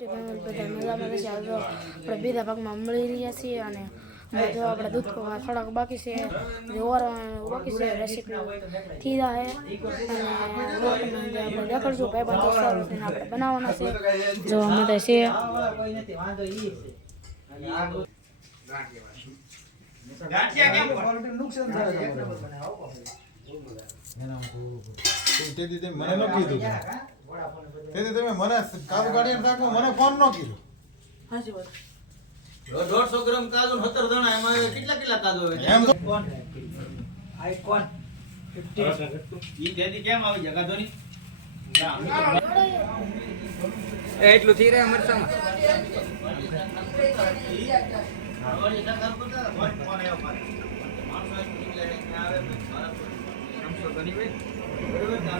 બધા મજામાં આપણે બીજા ભાગમાં મળી રહ્યા છીએ અને જો આપણે દૂધ થોડાક બાકી છે જે ઓરવાનું બાકી છે રેસીપી થઈ જાય અને આપણે દેખાડશું ભાઈ બંધ આપણે બનાવવાના છે જોવા માટે છે નુકસાન થાય મને ન કીધું. તેથી તમે મને કાજુ કાઢીને રાખો મને ફોન ન કીધું દોઢસો ગ્રામ કાજુ સત્તર દાણા એમાં કેટલા કેટલા કાજુ હોય એમ તો ઈ દેદી કેમ આવી જગા ધોની એટલું થઈ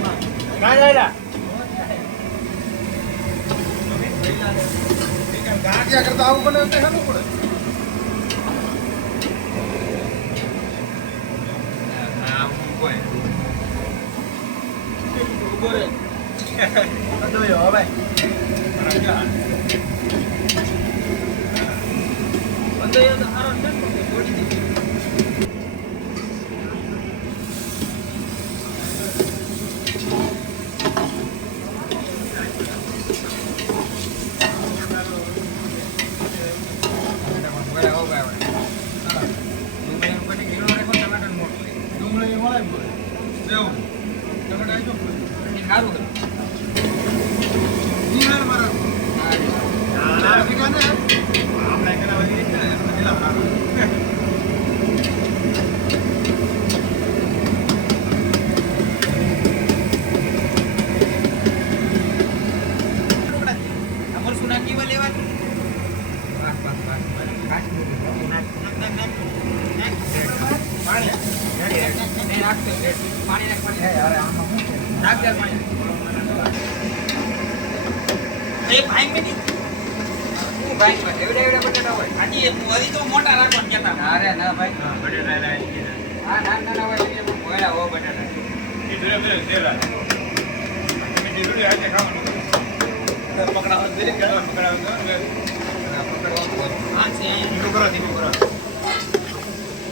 રહ્યા મરચામાં હા એ થાય. લીલેથી પડી ગાંઠિયા કરતા આવું બને તો હેલું પડે ડુંગળી મળે ને દેવું ટમેટા આજો સારું ડુંગળી મારા આ ભેગા ને આપણે કેના વધી છે ને પેલા મારા અમર સુના કેવા લેવા વાહ વાહ વાહ નાખ નાખ નાખ નાખ પાણી નાખ. પાણી એ હું ભાઈ માં મોટા રાખવાનું કેતા અરે ના ભાઈ બટાટા હા ના ના હોય મોયડા હો બટાટા એ ધીરે ધીરે દેરા ધીરે આજે ખાવાનું પકડાવ કે પકડાવ. હા છે ધીરું કરો ધીરું કરો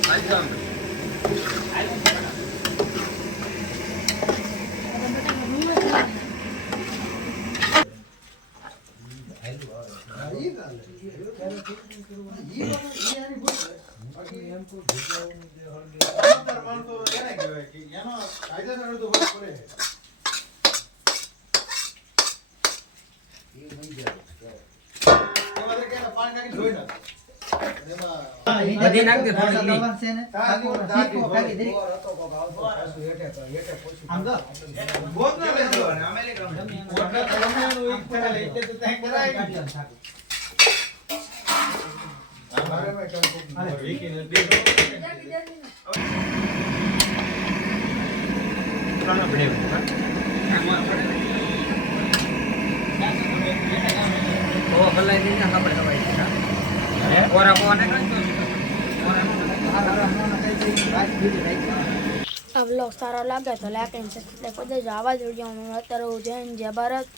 આજ કામ બધી નાખ દે થોડી ઘણી. બોજ ના લેજો અને અમે લઈ ગયો. ઓટલા તો રમવાનું એક ફેરા લે, એટલે તો ત્યાં કરાય આ બ્લોગ સારો લાગે તો લાઈક એન્ડ સબસ્ક્રાઈબ કરી દેજો આવા જ વીડિયો અત્યારે હું જૈન જય ભારત